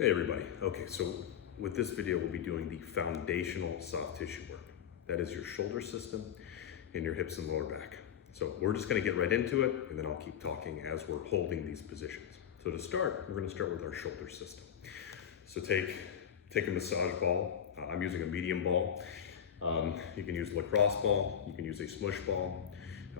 Hey everybody. Okay, so with this video, we'll be doing the foundational soft tissue work. That is your shoulder system and your hips and lower back. So we're just gonna get right into it, and then I'll keep talking as we're holding these positions. So to start, we're gonna start with our shoulder system. So take a massage ball. I'm using a medium ball. You can use a lacrosse ball, you can use a smush ball,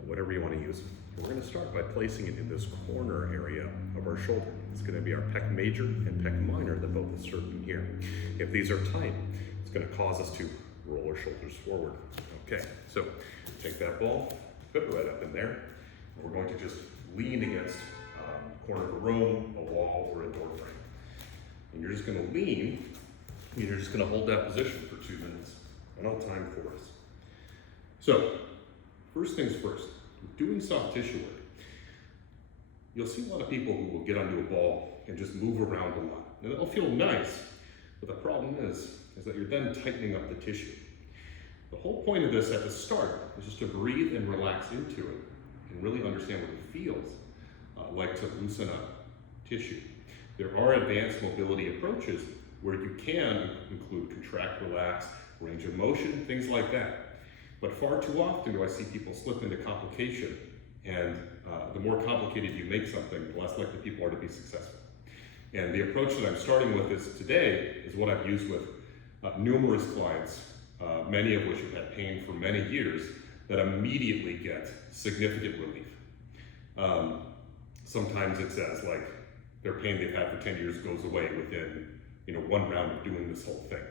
whatever you wanna use. We're gonna start by placing it in this corner area of our shoulder. It's gonna be our pec major and pec minor that both assert in here. If these are tight, it's gonna cause us to roll our shoulders forward. Okay, so take that ball, put it right up in there. We're going to just lean against the corner of a room, a wall, or a door frame. And you're just gonna lean, and you're just gonna hold that position for 2 minutes. I know time for us. So, first things first, doing soft tissue work, you'll see a lot of people who will get onto a ball and just move around a lot. And it'll feel nice, but the problem is that you're then tightening up the tissue. The whole point of this at the start is just to breathe and relax into it and really understand what it feels like to loosen up tissue. There are advanced mobility approaches where you can include contract, relax, range of motion, things like that. But far too often do I see people slip into complication, and the more complicated you make something, the less likely people are to be successful. And the approach that I'm starting with today is what I've used with numerous clients, many of which have had pain for many years, that immediately get significant relief. Sometimes it's as like their pain they've had for 10 years goes away within one round of doing this whole thing.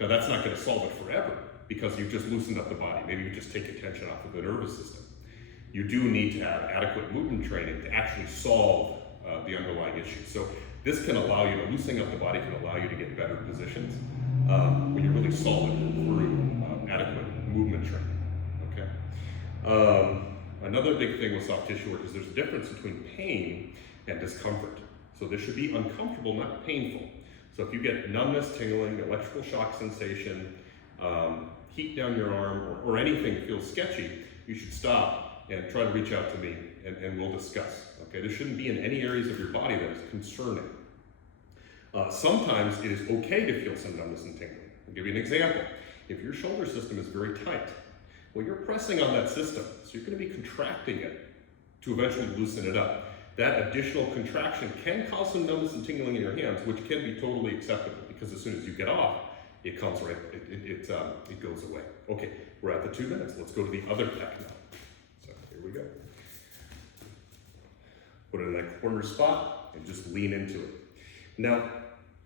Now that's not going to solve it forever, because you've just loosened up the body. Maybe you just take tension off of the nervous system. You do need to have adequate movement training to actually solve the underlying issue. So this can allow you to, loosening up the body can allow you to get better positions when you really solve it through adequate movement training, okay? Another big thing with soft tissue work is there's a difference between pain and discomfort. So this should be uncomfortable, not painful. So if you get numbness, tingling, electrical shock sensation, heat down your arm, or anything that feels sketchy, you should stop and try to reach out to me, and we'll discuss. Okay, this shouldn't be in any areas of your body that is concerning. Sometimes it is okay to feel some numbness and tingling. I'll give you an example. If your shoulder system is very tight, well, you're pressing on that system, so you're going to be contracting it to eventually loosen it up. That additional contraction can cause some numbness and tingling in your hands, which can be totally acceptable, because as soon as you get off, it comes right, it goes away. Okay, we're at the 2 minutes. Let's go to the other pec now. So here we go. Put it in that corner spot and just lean into it. Now,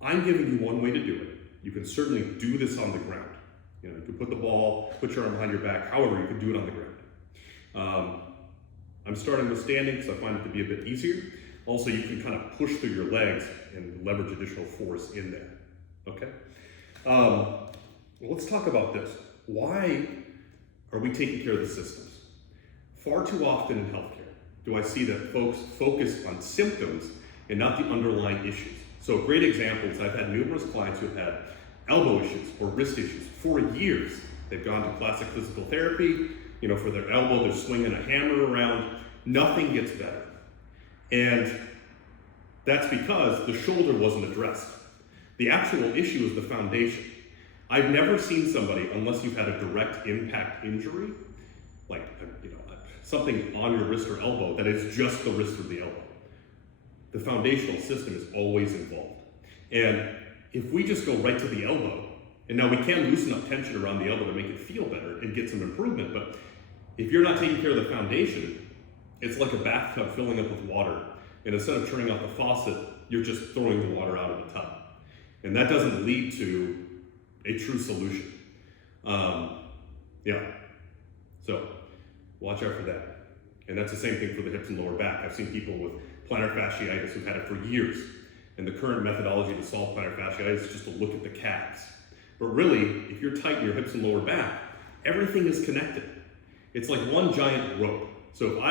I'm giving you one way to do it. You can certainly do this on the ground. You can put the ball, put your arm behind your back, however, you can do it on the ground. I'm starting with standing because I find it to be a bit easier. Also, you can kind of push through your legs and leverage additional force in there, okay? Well, let's talk about this. Why are we taking care of the systems? Far too often in healthcare do I see that folks focus on symptoms and not the underlying issues. So a great example is I've had numerous clients who have had elbow issues or wrist issues for years. They've gone to classic physical therapy, for their elbow, they're swinging a hammer around, nothing gets better. And that's because the shoulder wasn't addressed. The actual issue is the foundation. I've never seen somebody, unless you've had a direct impact injury, like something on your wrist or elbow, that is just the wrist or the elbow. The foundational system is always involved. And if we just go right to the elbow, and now we can loosen up tension around the elbow to make it feel better and get some improvement, but if you're not taking care of the foundation, it's like a bathtub filling up with water, and instead of turning off the faucet, you're just throwing the water out of the tub. And that doesn't lead to a true solution. So watch out for that. And that's the same thing for the hips and lower back. I've seen people with plantar fasciitis who've had it for years. And the current methodology to solve plantar fasciitis is just to look at the calves. But really, if you're tight in your hips and lower back, everything is connected. It's like one giant rope. So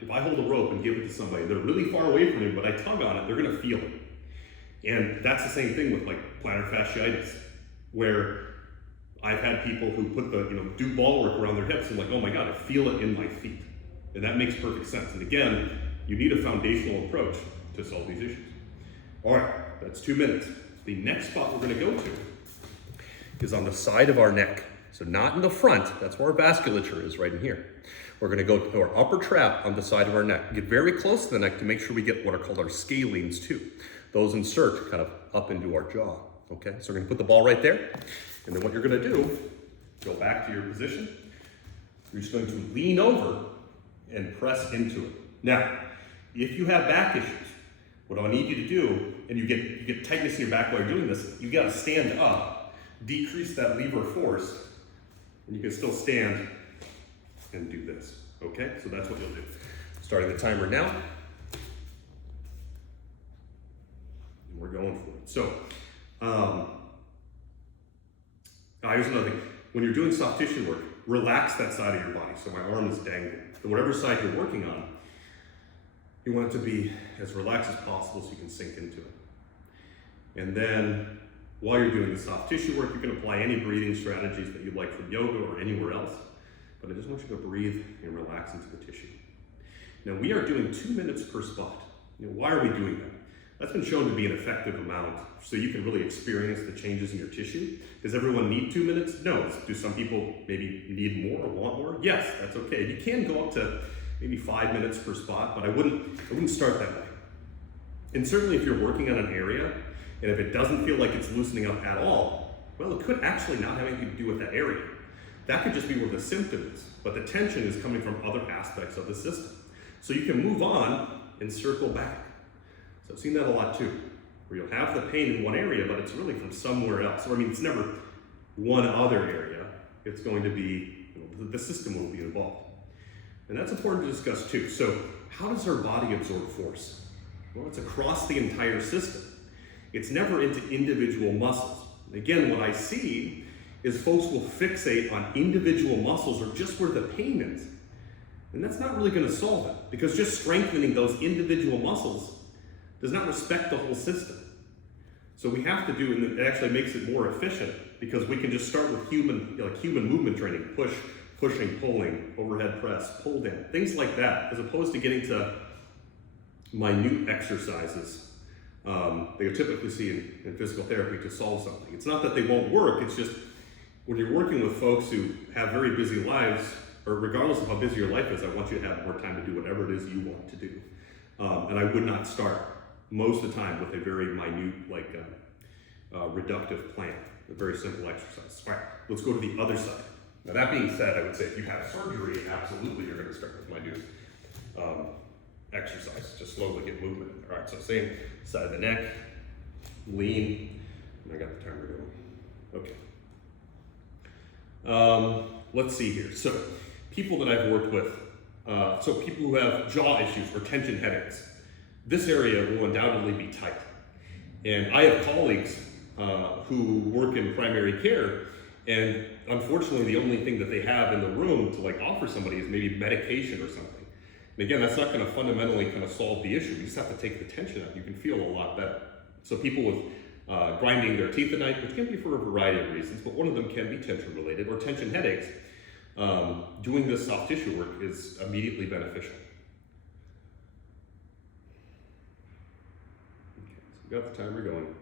if I hold a rope and give it to somebody, they're really far away from me, but I tug on it, they're gonna feel it. And that's the same thing with like plantar fasciitis, where I've had people who put do ball work around their hips and like, oh my God, I feel it in my feet. And that makes perfect sense. And again, you need a foundational approach to solve these issues. All right, that's 2 minutes. The next spot we're gonna go to is on the side of our neck. So not in the front, that's where our vasculature is, right in here. We're gonna go to our upper trap on the side of our neck. Get very close to the neck to make sure we get what are called our scalenes too. Those insert kind of up into our jaw, okay? So we're gonna put the ball right there. And then what you're gonna do, go back to your position. You're just going to lean over and press into it. Now, if you have back issues, what I need you to do, and you get tightness in your back while you're doing this, you gotta stand up, decrease that lever force, and you can still stand and do this, okay? So that's what you'll do. Starting the timer now. And we're going for it. So, here's another thing. When you're doing soft tissue work, relax that side of your body. So my arm is dangling. So whatever side you're working on, you want it to be as relaxed as possible so you can sink into it. And then while you're doing the soft tissue work, you can apply any breathing strategies that you like from yoga or anywhere else. But I just want you to breathe and relax into the tissue. Now we are doing 2 minutes per spot. Why are we doing that? That's been shown to be an effective amount so you can really experience the changes in your tissue. Does everyone need 2 minutes? No. Do some people maybe need more or want more? Yes, that's okay. You can go up to maybe 5 minutes per spot, but I wouldn't start that way. And certainly if you're working on an area, and if it doesn't feel like it's loosening up at all, well, it could actually not have anything to do with that area. That could just be where the symptom is, but the tension is coming from other aspects of the system. So you can move on and circle back. So I've seen that a lot too, where you'll have the pain in one area, but it's really from somewhere else. Or I mean, it's never one other area. It's going to be, the system will be involved. And that's important to discuss too. So how does our body absorb force? Well, it's across the entire system. It's never into individual muscles. And again, what I see is folks will fixate on individual muscles or just where the pain is. And that's not really going to solve it, because just strengthening those individual muscles does not respect the whole system. So we have to do, and it actually makes it more efficient, because we can just start with human movement training, pushing, pulling, overhead press, pull down, things like that, as opposed to getting to minute exercises that you typically see in physical therapy to solve something. It's not that they won't work, it's just when you're working with folks who have very busy lives, or regardless of how busy your life is, I want you to have more time to do whatever it is you want to do. And I would not start most of the time with a very minute, reductive plan, a very simple exercise. All right, let's go to the other side. Now that being said, I would say if you have surgery, absolutely you're gonna start with minute exercise, just slowly get movement in there. All right, so same side of the neck, lean, and I got the timer going. Okay. Let's see here. So people that I've worked with, so people who have jaw issues or tension headaches, this area will undoubtedly be tight. And I have colleagues who work in primary care, and unfortunately the only thing that they have in the room to offer somebody is maybe medication or something. And again, that's not going to fundamentally kind of solve the issue. You just have to take the tension out. You can feel a lot better. So people with grinding their teeth at night, which can be for a variety of reasons, but one of them can be tension related or tension headaches, doing this soft tissue work is immediately beneficial. Okay, so we got the timer going.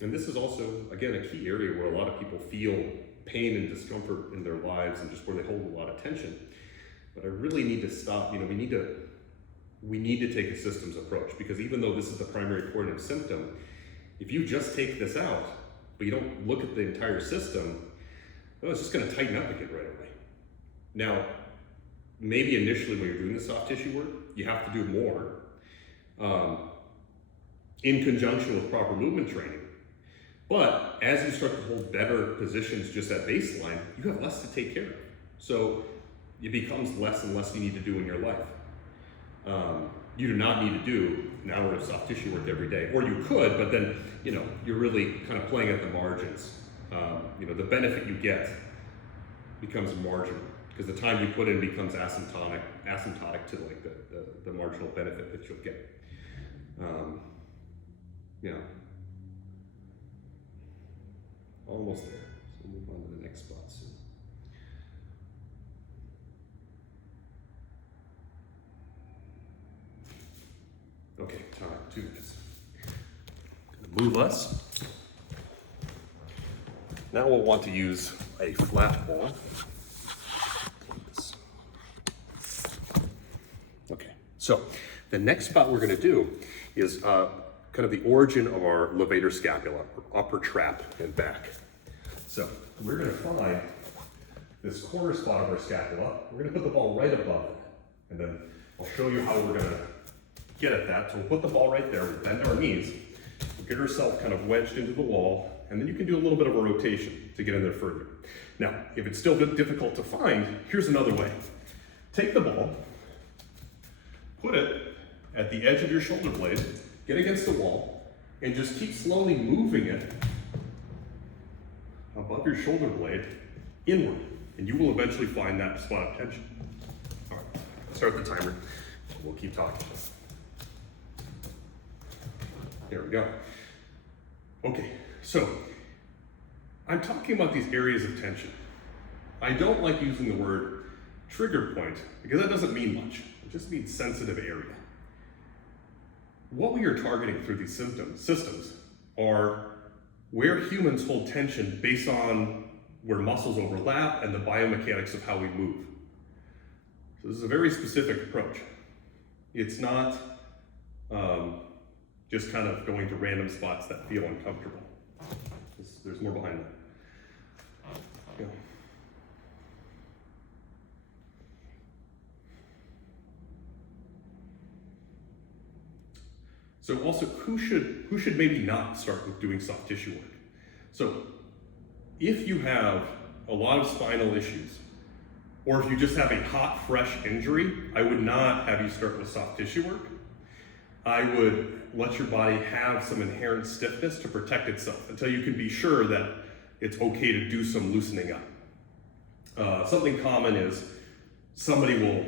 And this is also, again, a key area where a lot of people feel pain and discomfort in their lives and just where they hold a lot of tension. But I really need to stop, we need to take a systems approach, because even though this is the primary coordinate symptom, if you just take this out, but you don't look at the entire system, well, it's just gonna tighten up again right away. Now, maybe initially when you're doing the soft tissue work, you have to do more in conjunction with proper movement training. But as you start to hold better positions just at baseline, you have less to take care of. So it becomes less and less you need to do in your life. You do not need to do an hour of soft tissue work every day, or you could, but then you're really kind of playing at the margins. The benefit you get becomes marginal, because the time you put in becomes asymptotic to the marginal benefit that you'll get. Almost there. So we'll move on to the next spot soon. 2 minutes. Move us. Now we'll want to use a flat ball. Okay, so the next spot we're going to do is kind of the origin of our levator scapula, or upper trap and back. So we're going to find this corner spot of our scapula. We're going to put the ball right above it, and then I'll show you how we're going to get at that. So we'll put the ball right there, we'll bend our knees, we'll get ourselves kind of wedged into the wall, and then you can do a little bit of a rotation to get in there further. Now, if it's still difficult to find, here's another way. Take the ball, put it at the edge of your shoulder blade, get against the wall, and just keep slowly moving it above your shoulder blade inward, and you will eventually find that spot of tension. All right, start the timer. We'll keep talking. There we go. Okay, so I'm talking about these areas of tension. I don't like using the word trigger point because that doesn't mean much. It just means sensitive area. What we are targeting through these systems are where humans hold tension based on where muscles overlap and the biomechanics of how we move. So this is a very specific approach. It's not just kind of going to random spots that feel uncomfortable. There's more behind that. Yeah. So also, who should maybe not start with doing soft tissue work? So if you have a lot of spinal issues, or if you just have a hot, fresh injury, I would not have you start with soft tissue work. I would let your body have some inherent stiffness to protect itself until you can be sure that it's okay to do some loosening up. Something common is somebody will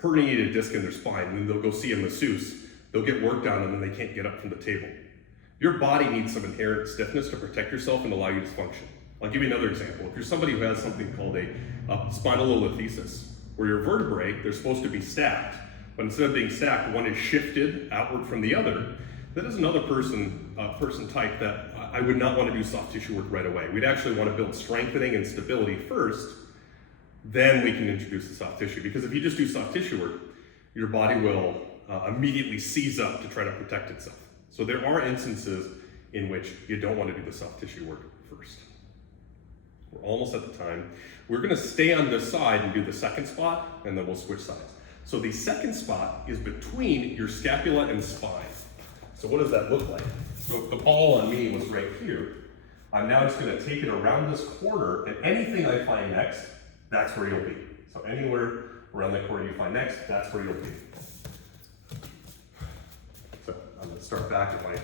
herniate a disc in their spine and then they'll go see a masseuse. They'll get work done and then they can't get up from the table. Your body needs some inherent stiffness to protect yourself and allow you to function. I'll give you another example. If you're somebody who has something called a spondyloliphesis, where your vertebrae, they're supposed to be stacked, but instead of being stacked, one is shifted outward from the other, that is another person type that I would not want to do soft tissue work right away. We'd actually want to build strengthening and stability first, then we can introduce the soft tissue. Because if you just do soft tissue work, your body will immediately seize up to try to protect itself. So there are instances in which you don't want to do the soft tissue work first. We're almost at the time. We're going to stay on this side and do the second spot, and then we'll switch sides. So the second spot is between your scapula and spine. So what does that look like? So if the ball on me was right here, I'm now just going to take it around this corner, and anything I find next, that's where you'll be. So anywhere around the corner you find next, that's where you'll be. So I'm going to start back at my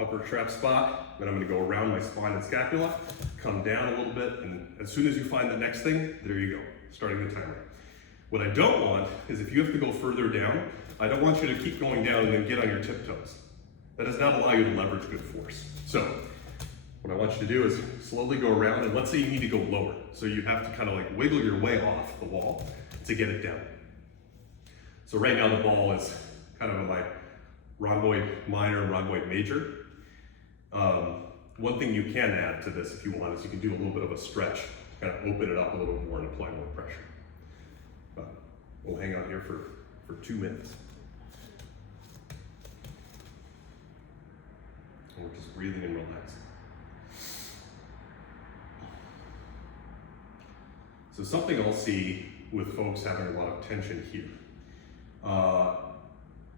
upper trap spot, then I'm going to go around my spine and scapula, come down a little bit, and as soon as you find the next thing, there you go, starting the timer. What I don't want is if you have to go further down, I don't want you to keep going down and then get on your tiptoes. That does not allow you to leverage good force. So what I want you to do is slowly go around, and let's say you need to go lower. So you have to kind of like wiggle your way off the wall to get it down. So right now the ball is kind of in my rhomboid minor and rhomboid major. One thing you can add to this if you want is you can do a little bit of a stretch, kind of open it up a little bit more and apply more pressure. But we'll hang out here for 2 minutes. And we're just breathing and relaxing. So something I'll see with folks having a lot of tension here.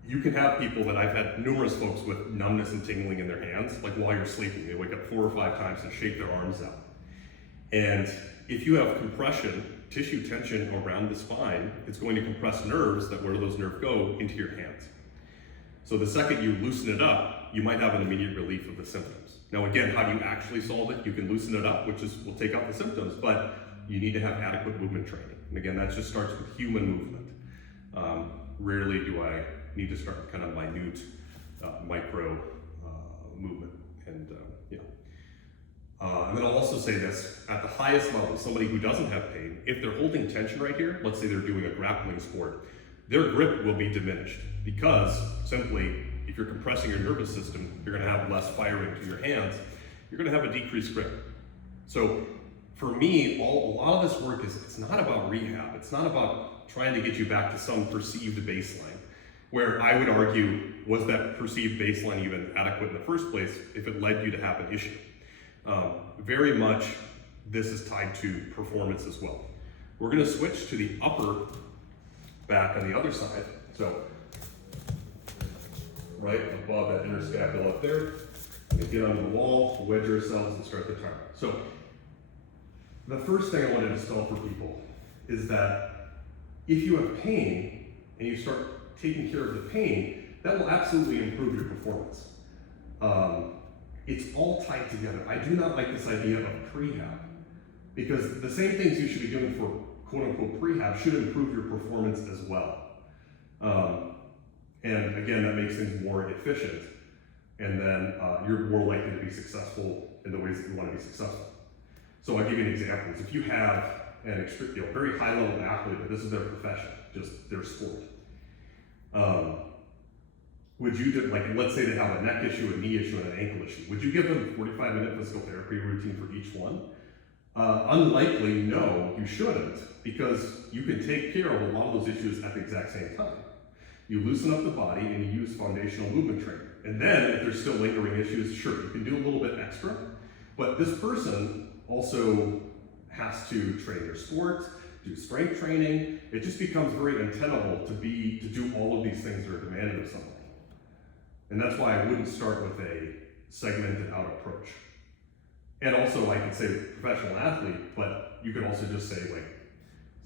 You can have people that I've had numerous folks with numbness and tingling in their hands, like while you're sleeping. They wake up 4 or 5 times and shake their arms out. And if you have compression, tissue tension around the spine, it's going to compress nerves that where those nerves go into your hands. So the second you loosen it up, you might have an immediate relief of the symptoms. Now again, how do you actually solve it? You can loosen it up, which will take out the symptoms, but you need to have adequate movement training. And again, that just starts with human movement. Rarely do I need to start with kind of minute micro movement. And and then I'll also say this, at the highest level, somebody who doesn't have pain, if they're holding tension right here, let's say they're doing a grappling sport, their grip will be diminished because simply if you're compressing your nervous system, you're gonna have less firing to your hands. You're gonna have a decreased grip. So for me, a lot of this work it's not about rehab. It's not about trying to get you back to some perceived baseline, where I would argue, was that perceived baseline even adequate in the first place if it led you to have an issue? Very much, this is tied to performance as well. We're gonna switch to the upper back on the other side. So, right above that inner scapula up there, we get onto the wall, wedge ourselves and start the timer. So, the first thing I want to dispel for people is that if you have pain and you start taking care of the pain, that will absolutely improve your performance. It's all tied together. I do not like this idea of prehab, because the same things you should be doing for quote unquote prehab should improve your performance as well. And again, that makes things more efficient, and then you're more likely to be successful in the ways that you want to be successful. So I'll give you an example. If you have an very high level athlete, but this is their profession, just their sport, would you do, like, let's say they have a neck issue, a knee issue, and an ankle issue, would you give them a 45-minute physical therapy routine for each one? Unlikely, no, you shouldn't, because you can take care of a lot of those issues at the exact same time. You loosen up the body and you use foundational movement training. And then if there's still lingering issues, sure, you can do a little bit extra, but this person also has to train their sport, do strength training. It just becomes very untenable to do all of these things that are demanded of somebody. And that's why I wouldn't start with a segmented out approach. And also I could say professional athlete, but you could also just say like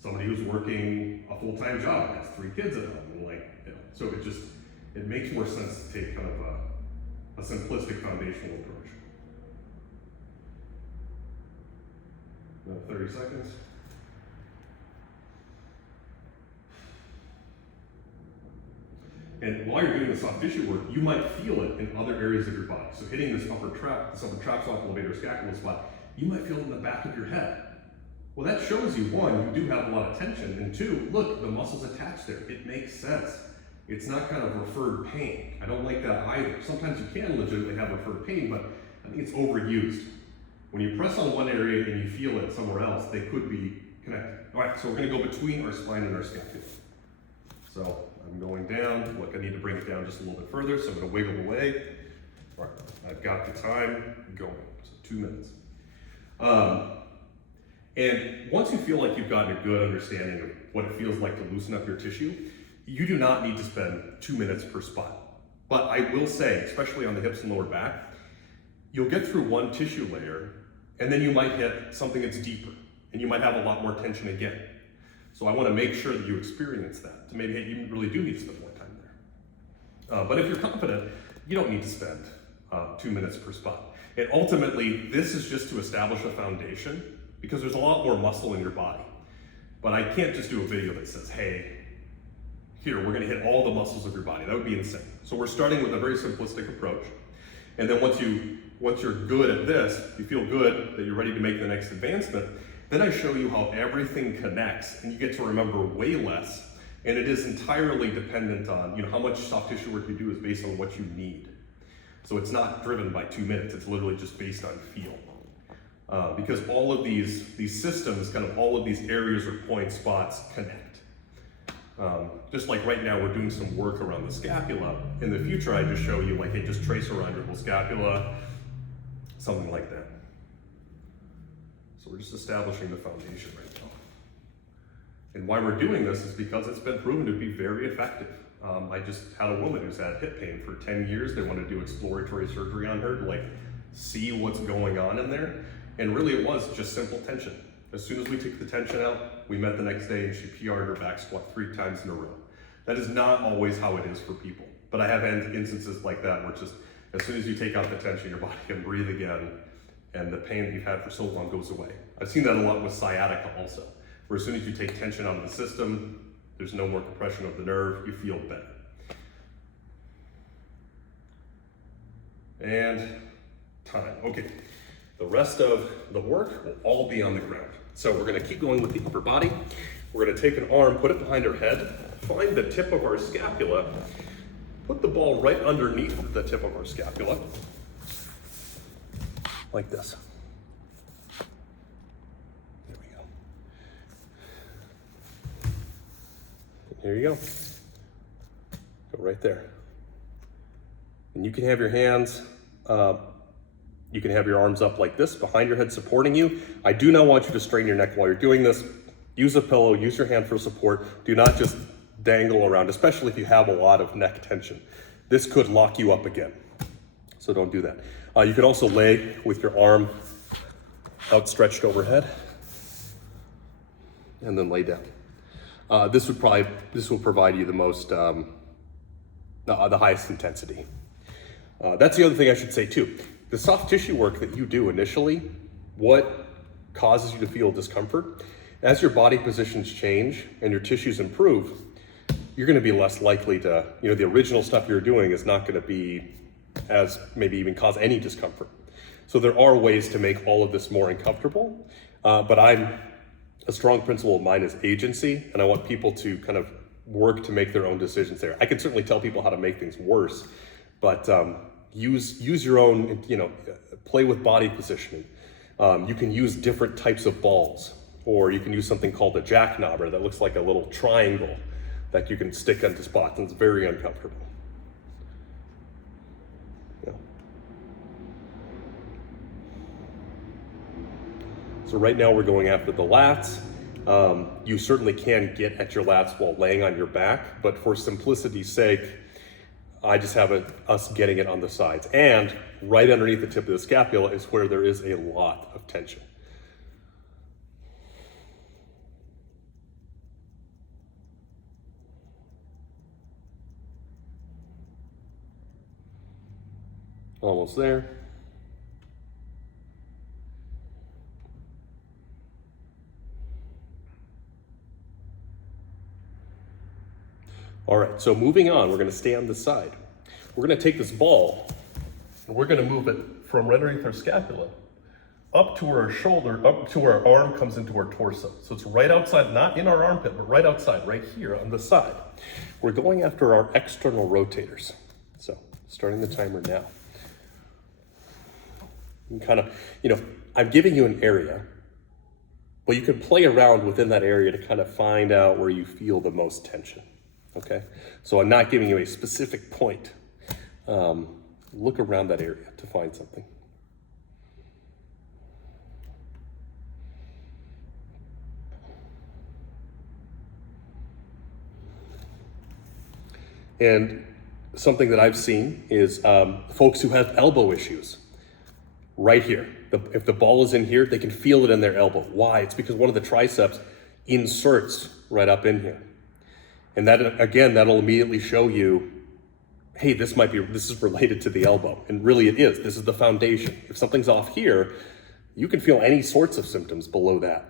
somebody who's working a full-time job, has 3 kids at home, and so it makes more sense to take kind of a simplistic foundational approach. Another 30 seconds. And while you're doing the soft tissue work, you might feel it in other areas of your body. So hitting this upper trapsophilobate scapular spot, you might feel it in the back of your head. Well, that shows you, one, you do have a lot of tension, and two, look, the muscle's attached there. It makes sense. It's not kind of referred pain. I don't like that either. Sometimes you can legitimately have referred pain, but I think it's overused. When you press on one area and you feel it somewhere else, they could be connected. All right, so we're gonna go between our spine and our scapula. So I'm going down. Look, I need to bring it down just a little bit further, so I'm gonna wiggle away. All right, I've got the time going, so 2 minutes. And once you feel like you've gotten a good understanding of what it feels like to loosen up your tissue, you do not need to spend 2 minutes per spot. But I will say, especially on the hips and lower back, you'll get through one tissue layer, and then you might hit something that's deeper, and you might have a lot more tension again. So I want to make sure that you experience that, to maybe you really do need to spend more time there. But if you're confident, you don't need to spend 2 minutes per spot. And ultimately, this is just to establish a foundation, because there's a lot more muscle in your body. But I can't just do a video that says, hey, here, we're gonna hit all the muscles of your body. That would be insane. So we're starting with a very simplistic approach. And then once you're good at this, you feel good that you're ready to make the next advancement, then I show you how everything connects, and you get to remember way less. And it is entirely dependent on, how much soft tissue work you do is based on what you need. So it's not driven by 2 minutes, it's literally just based on feel. Because all of these systems, kind of all of these areas or point spots connect. Just like right now, we're doing some work around the scapula. In the future, I just show you, like, hey, just trace around your whole scapula, something like that. So we're just establishing the foundation right now. And why we're doing this is because it's been proven to be very effective. I just had a woman who's had hip pain for 10 years. They wanted to do exploratory surgery on her to see what's going on in there. And really it was just simple tension. As soon as we took the tension out, we met the next day and she PR'd her back squat 3 times in a row. That is not always how it is for people. But I have had instances like that where just as soon as you take out the tension, your body can breathe again and the pain that you've had for so long goes away. I've seen that a lot with sciatica also, where as soon as you take tension out of the system, there's no more compression of the nerve, you feel better. And time, okay. The rest of the work will all be on the ground. So we're gonna keep going with the upper body. We're gonna take an arm, put it behind our head, find the tip of our scapula, put the ball right underneath the tip of our scapula, like this. There we go. Here you go. Go right there. And you can have your hands, you can have your arms up like this behind your head supporting you. I do not want you to strain your neck while you're doing this. Use a pillow, use your hand for support. Do not just dangle around, especially if you have a lot of neck tension. This could lock you up again, so don't do that. You can also lay with your arm outstretched overhead and then lay down. This will provide you the most, the highest intensity. That's the other thing I should say too. The soft tissue work that you do initially, what causes you to feel discomfort, as your body positions change and your tissues improve, you're gonna be less likely to, the original stuff you're doing is not gonna be as, maybe even cause any discomfort. So there are ways to make all of this more uncomfortable, but a strong principle of mine is agency, and I want people to kind of work to make their own decisions there. I can certainly tell people how to make things worse, but use your own, play with body positioning. You can use different types of balls, or you can use something called a jackknobber that looks like a little triangle that you can stick onto spots, and it's very uncomfortable. Yeah. So right now we're going after the lats. You certainly can get at your lats while laying on your back, but for simplicity's sake, I just have us getting it on the sides. And right underneath the tip of the scapula is where there is a lot of tension. Almost there. All right, so moving on, we're gonna stay on the side. We're gonna take this ball and we're gonna move it from right underneath our scapula up to our shoulder, up to our arm comes into our torso. So it's right outside, not in our armpit, but right outside, right here on the side. We're going after our external rotators. So starting the timer now. You kind of, I'm giving you an area, but you can play around within that area to kind of find out where you feel the most tension. Okay, so I'm not giving you a specific point. Look around that area to find something. And something that I've seen is folks who have elbow issues. Right here, if the ball is in here, they can feel it in their elbow. Why? It's because one of the triceps inserts right up in here. And that, again, that'll immediately show you, hey, this is related to the elbow. And really it is. This is the foundation. If something's off here, you can feel any sorts of symptoms below that.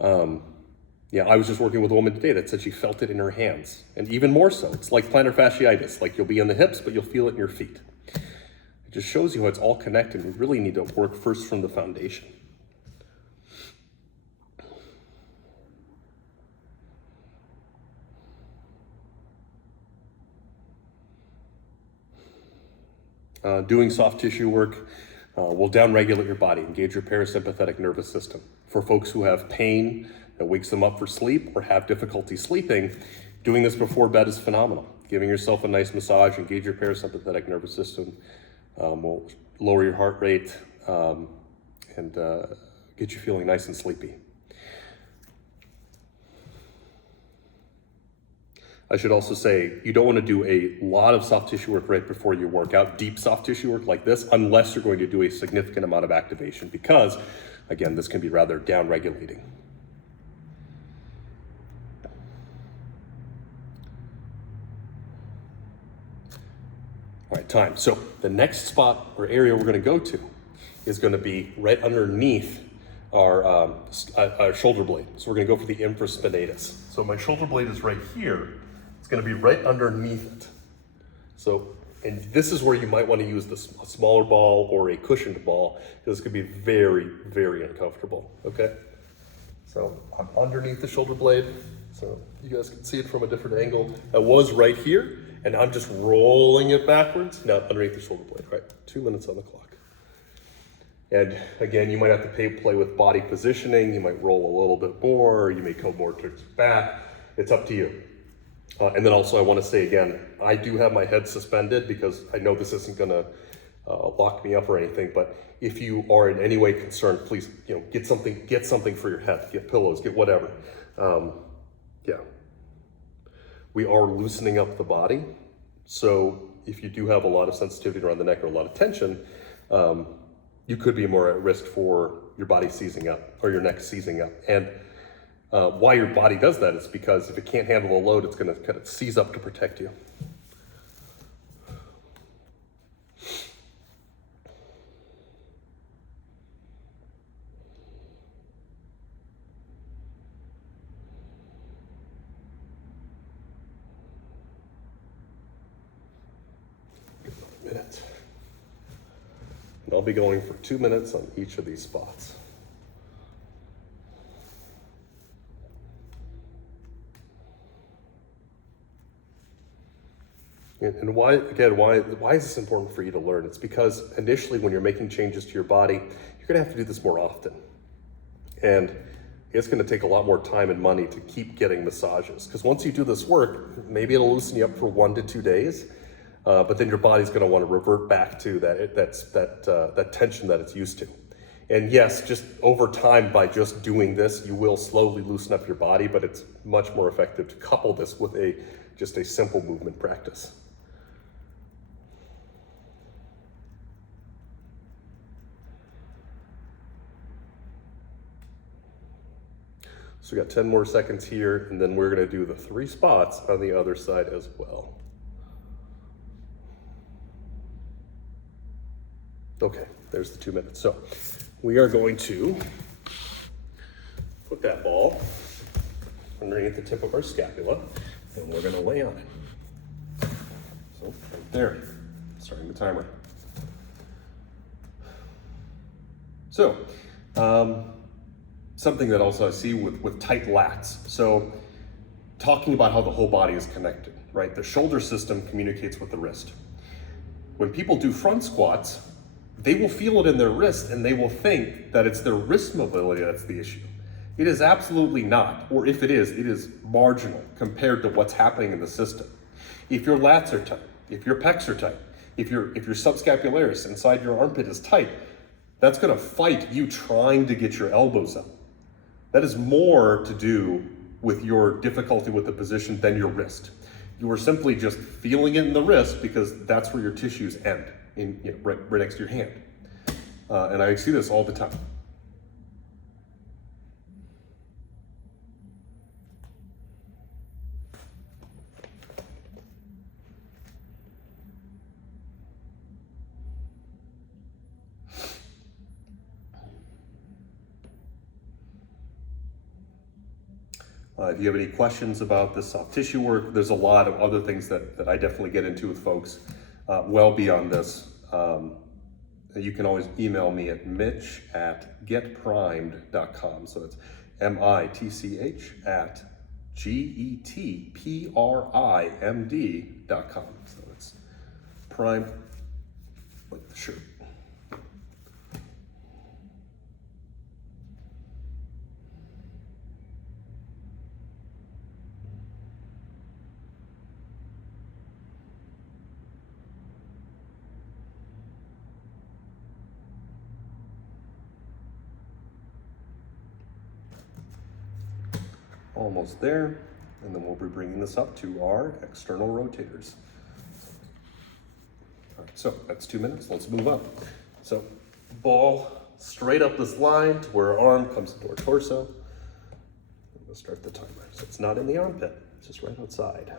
I was just working with a woman today that said she felt it in her hands. And even more so, it's like plantar fasciitis. Like you'll be in the hips, but you'll feel it in your feet. It just shows you how it's all connected. We really need to work first from the foundation. Doing soft tissue work will downregulate your body, engage your parasympathetic nervous system. For folks who have pain that wakes them up for sleep or have difficulty sleeping, doing this before bed is phenomenal. Giving yourself a nice massage, engage your parasympathetic nervous system, will lower your heart rate and get you feeling nice and sleepy. I should also say, you don't want to do a lot of soft tissue work right before you work out, deep soft tissue work like this, unless you're going to do a significant amount of activation, because, again, this can be rather down-regulating. All right, time. So the next spot or area we're going to go to is going to be right underneath our shoulder blade. So we're going to go for the infraspinatus. So my shoulder blade is right here. It's going to be right underneath it. So, and this is where you might want to use a smaller ball or a cushioned ball, because this could be very, very uncomfortable, okay? So I'm underneath the shoulder blade, so you guys can see it from a different angle. I was right here, And I'm just rolling it backwards. Now underneath the shoulder blade, right? 2 minutes on the clock. And again, you might have to play with body positioning. You might roll a little bit more. You may go more towards your back. It's up to you. And then also I want to say again, I do have my head suspended because I know this isn't going to lock me up or anything. But if you are in any way concerned, please, get something for your head. Get pillows. Get whatever. Yeah. We are loosening up the body. So if you do have a lot of sensitivity around the neck or a lot of tension, you could be more at risk for your body seizing up or your neck seizing up. And why your body does that is because if it can't handle the load, it's going to kind of seize up to protect you. Minute. And I'll be going for 2 minutes on each of these spots. And why is this important for you to learn? It's because initially when you're making changes to your body, you're gonna have to do this more often. And it's gonna take a lot more time and money to keep getting massages. Because once you do this work, maybe it'll loosen you up for 1 to 2 days, but then your body's gonna wanna revert back to that tension that it's used to. And yes, just over time by just doing this, you will slowly loosen up your body, but it's much more effective to couple this with just a simple movement practice. So we got 10 more seconds here, and then we're gonna do the 3 spots on the other side as well. Okay, there's the 2 minutes. So we are going to put that ball underneath the tip of our scapula, and we're gonna lay on it. So right there, starting the timer. So, something that also I see with tight lats. So talking about how the whole body is connected, right? The shoulder system communicates with the wrist. When people do front squats, they will feel it in their wrist and they will think that it's their wrist mobility that's the issue. It is absolutely not, or if it is marginal compared to what's happening in the system. If your lats are tight, if your pecs are tight, if your subscapularis inside your armpit is tight, that's gonna fight you trying to get your elbows up. That is more to do with your difficulty with the position than your wrist. You are simply just feeling it in the wrist because that's where your tissues end, right next to your hand. And I see this all the time. If you have any questions about the soft tissue work, there's a lot of other things that I definitely get into with folks well beyond this. You can always email me at mitch@getprimed.com. So it's mitch@getprimd.com. So it's primed like the shirt. Almost there, and then we'll be bringing this up to our external rotators. All right, so that's 2 minutes, let's move up. So ball straight up this line to where our arm comes into our torso. We'll start the timer. So it's not in the armpit, it's just right outside.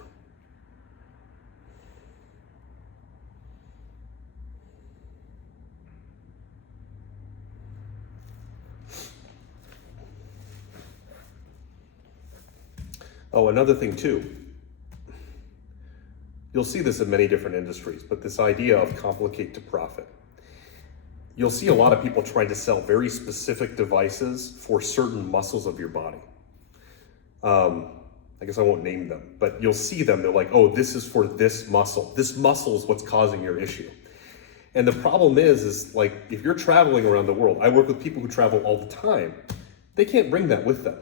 Oh, another thing too, you'll see this in many different industries, but this idea of complicate to profit. You'll see a lot of people trying to sell very specific devices for certain muscles of your body. I guess I won't name them, but you'll see them. They're like, oh, this is for this muscle. This muscle is what's causing your issue. And the problem is like, if you're traveling around the world, I work with people who travel all the time. They can't bring that with them.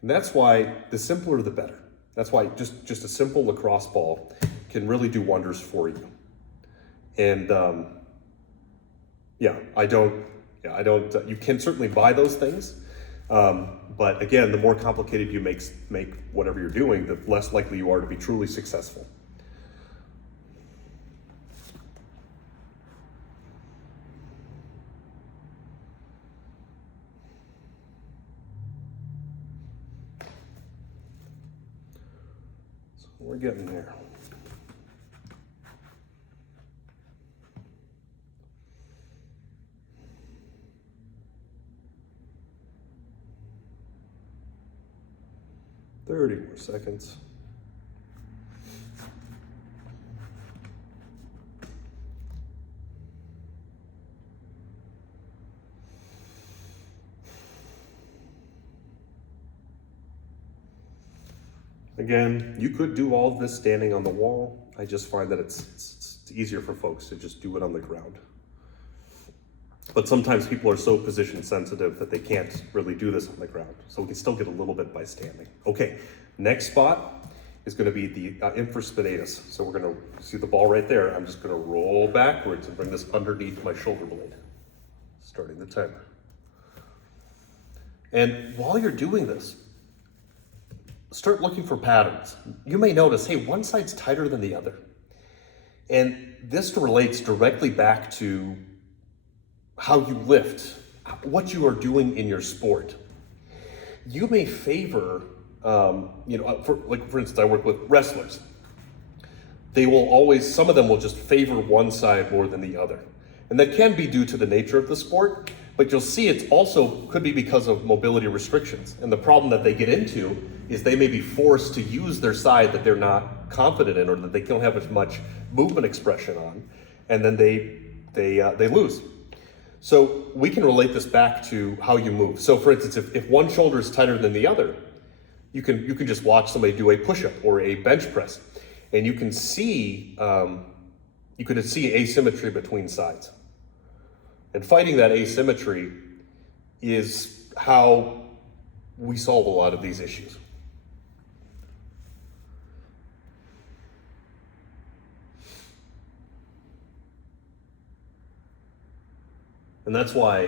And that's why the simpler, the better. That's why just a simple lacrosse ball can really do wonders for you. And you can certainly buy those things. But again, the more complicated you make whatever you're doing, the less likely you are to be truly successful. So we're getting there. Thirty more seconds. Again, you could do all of this standing on the wall. I just find that it's easier for folks to just do it on the ground. But sometimes people are so position sensitive that they can't really do this on the ground. So we can still get a little bit by standing. Okay, next spot is going to be the infraspinatus. So we're going to see the ball right there. I'm just going to roll backwards and bring this underneath my shoulder blade. Starting the timer. And while you're doing this, start looking for patterns. You may notice, hey, one side's tighter than the other. And this relates directly back to how you lift, what you are doing in your sport. You may favor, for instance, I work with wrestlers. They will always, some of them will just favor one side more than the other. And that can be due to the nature of the sport, but you'll see it's also could be because of mobility restrictions. And the problem that they get into is they may be forced to use their side that they're not confident in or that they don't have as much movement expression on, and then they lose. So we can relate this back to how you move. So for instance, if one shoulder is tighter than the other, you can just watch somebody do a push-up or a bench press, and you can see asymmetry between sides. And fighting that asymmetry is how we solve a lot of these issues. And that's why,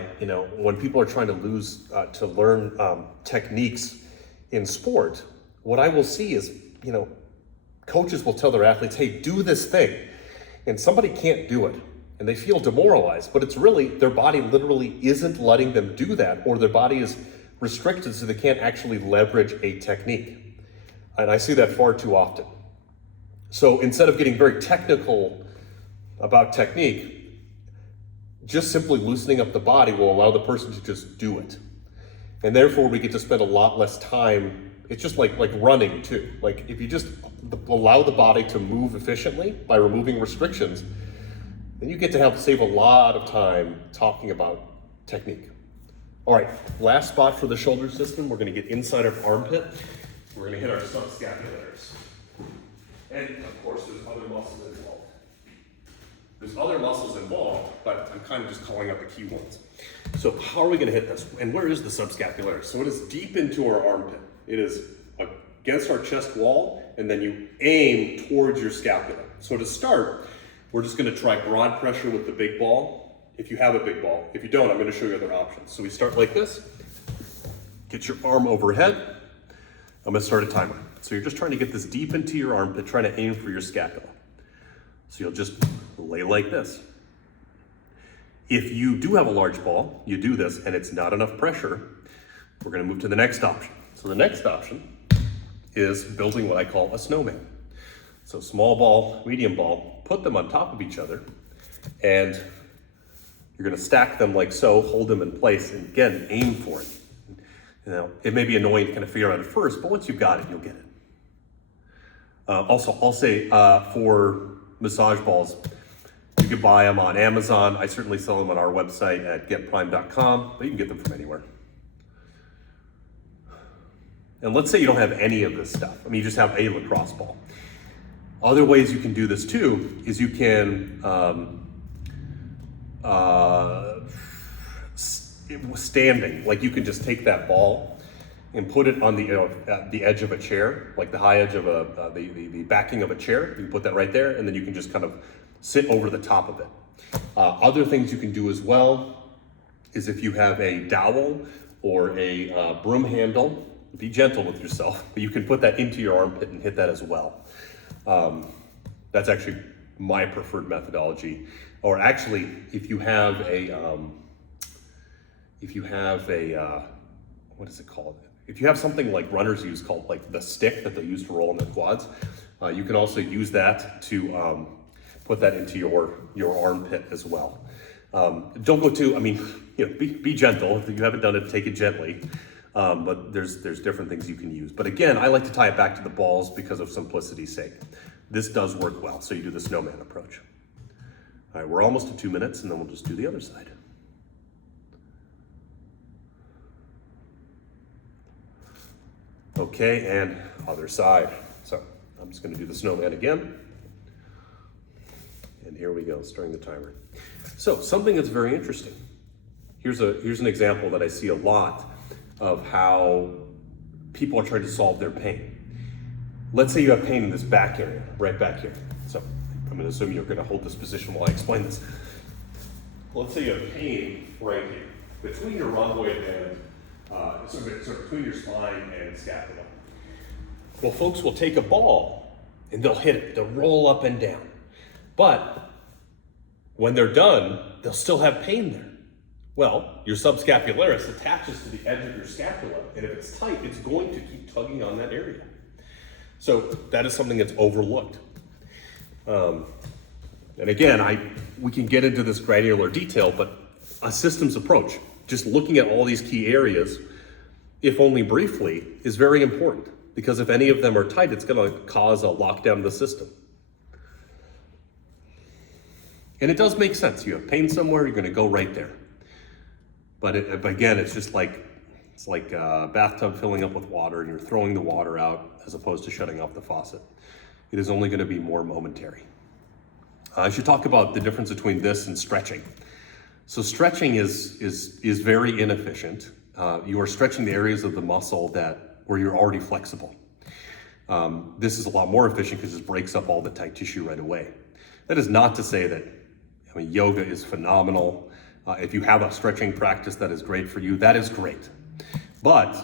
when people are trying to learn techniques in sport, what I will see is, coaches will tell their athletes, hey, do this thing. And somebody can't do it. And they feel demoralized, but it's really, their body literally isn't letting them do that, or their body is restricted so they can't actually leverage a technique. And I see that far too often. So instead of getting very technical about technique, just simply loosening up the body will allow the person to just do it. And therefore we get to spend a lot less time. It's just like running too. Like if you just allow the body to move efficiently by removing restrictions, then you get to save a lot of time talking about technique. All right, last spot for the shoulder system, we're gonna get inside our armpit. We're gonna hit our subscapularis. And of course, there's other muscles involved. There's other muscles involved, but I'm kind of just calling out the key ones. So how are we gonna hit this? And where is the subscapularis? So it is deep into our armpit. It is against our chest wall, and then you aim towards your scapula. So to start, we're just gonna try broad pressure with the big ball, if you have a big ball. If you don't, I'm gonna show you other options. So we start like this, get your arm overhead. I'm gonna start a timer. So you're just trying to get this deep into your armpit, trying to aim for your scapula. So you'll just lay like this. If you do have a large ball, you do this and it's not enough pressure, we're gonna move to the next option. So the next option is building what I call a snowman. So small ball, medium ball, put them on top of each other, and you're gonna stack them like so, hold them in place, and again, aim for it. It may be annoying to kind of figure out at first, but once you've got it, you'll get it. Also, I'll say for massage balls, you can buy them on Amazon. I certainly sell them on our website at getprime.com, but you can get them from anywhere. And let's say you don't have any of this stuff. I mean, you just have a lacrosse ball. Other ways you can do this too is you can standing, like you can just take that ball and put it on the at the edge of a chair, like the high edge of the backing of a chair. You can put that right there, and then you can just kind of sit over the top of it. Other things you can do as well is if you have a dowel or a broom handle, be gentle with yourself, but you can put that into your armpit and hit that as well. That's actually my preferred methodology. Or actually, if you have a what is it called? If you have something like runners use called like the stick that they use to roll on their quads, you can also use that to put that into your armpit as well. Don't go too, I mean, be gentle. If you haven't done it, take it gently. But there's different things you can use. But again, I like to tie it back to the balls because of simplicity's sake. This does work well, so you do the snowman approach. All right, we're almost to 2 minutes, and then we'll just do the other side. Okay, and other side. So I'm just gonna do the snowman again. And here we go, starting the timer. So something that's very interesting. Here's an example that I see a lot of how people are trying to solve their pain. Let's say you have pain in this back area, right back here. So I'm gonna assume you're gonna hold this position while I explain this. Let's say you have pain right here, between your rhomboid and, between your spine and scapula. Well, folks will take a ball and they'll hit it, they'll roll up and down. But when they're done, they'll still have pain there. Well, your subscapularis attaches to the edge of your scapula, and if it's tight, it's going to keep tugging on that area. So that is something that's overlooked. And again, we can get into this granular detail, but a systems approach, just looking at all these key areas, if only briefly, is very important, because if any of them are tight, it's going to cause a lockdown of the system. And it does make sense. You have pain somewhere, you're going to go right there. But again, it's just like, it's like a bathtub filling up with water and you're throwing the water out as opposed to shutting off the faucet. It is only going to be more momentary. I should talk about the difference between this and stretching. So stretching is very inefficient. You are stretching the areas of the muscle where you're already flexible. This is a lot more efficient because it breaks up all the tight tissue right away. That is not to say that, yoga is phenomenal. If you have a stretching practice that is great for you, that is great. But,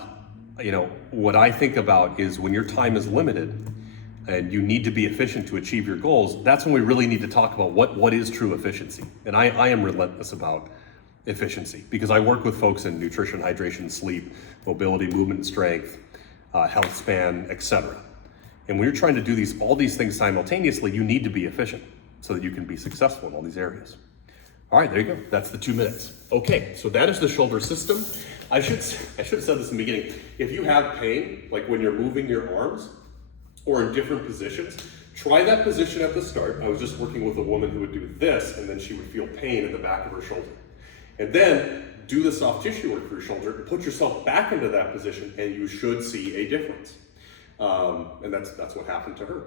what I think about is when your time is limited and you need to be efficient to achieve your goals, that's when we really need to talk about what is true efficiency. And I am relentless about efficiency because I work with folks in nutrition, hydration, sleep, mobility, movement and strength, health span, etc. And when you're trying to do all these things simultaneously, you need to be efficient so that you can be successful in all these areas. All right, there you go. That's the 2 minutes. Okay, so that is the shoulder system. I should have said this in the beginning. If you have pain, like when you're moving your arms or in different positions, try that position at the start. I was just working with a woman who would do this, and then she would feel pain in the back of her shoulder. And then do the soft tissue work for your shoulder, put yourself back into that position, and you should see a difference. And that's what happened to her.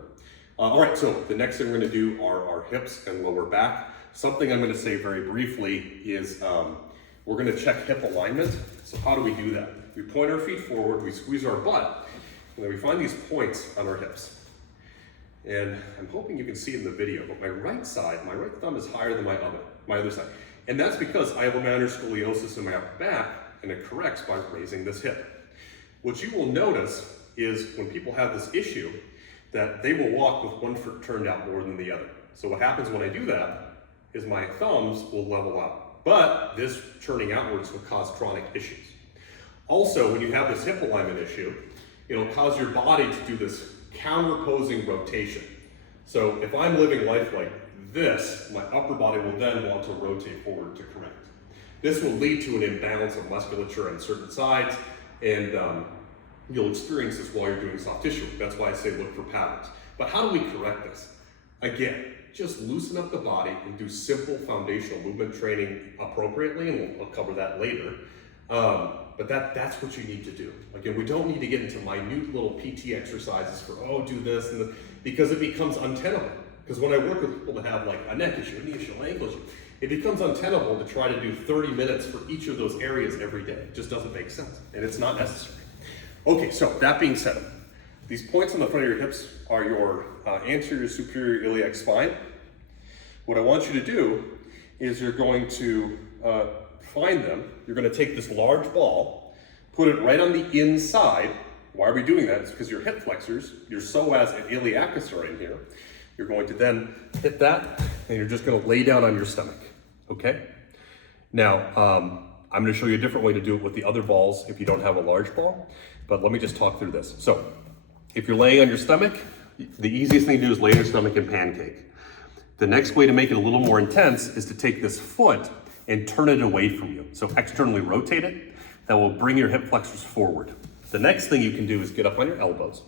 All right, so the next thing we're gonna do are our hips and lower back. Something I'm gonna say very briefly is we're gonna check hip alignment. So how do we do that? We point our feet forward, we squeeze our butt, and then we find these points on our hips. And I'm hoping you can see it in the video, but my right thumb is higher than my other side. And that's because I have a minor scoliosis in my upper back, and it corrects by raising this hip. What you will notice is when people have this issue, that they will walk with one foot turned out more than the other. So what happens when I do that is my thumbs will level out. But this turning outwards will cause chronic issues. Also, when you have this hip alignment issue, it'll cause your body to do this counterposing rotation. So if I'm living life like this, my upper body will then want to rotate forward to correct. This will lead to an imbalance of musculature on certain sides, and you'll experience this while you're doing soft tissue. That's why I say look for patterns. But how do we correct this? Again, just loosen up the body and do simple foundational movement training appropriately, and we'll cover that later. But that's what you need to do. Again, we don't need to get into minute little PT exercises for, oh, do this, because it becomes untenable. Because when I work with people that have like a neck issue, a knee issue, an ankle issue, it becomes untenable to try to do 30 minutes for each of those areas every day. It just doesn't make sense, and it's not necessary. Okay, so that being said, these points on the front of your hips are your anterior superior iliac spine. What I want you to do is you're going to find them. You're going to take this large ball, put it right on the inside. Why are we doing that? It's because your hip flexors, your psoas and iliacus are in here. You're going to then hit that, and you're just going to lay down on your stomach, okay? Now, I'm going to show you a different way to do it with the other balls if you don't have a large ball, but let me just talk through this. So, if you're laying on your stomach, the easiest thing to do is lay on your stomach and pancake. The next way to make it a little more intense is to take this foot and turn it away from you. So externally rotate it. That will bring your hip flexors forward. The next thing you can do is get up on your elbows.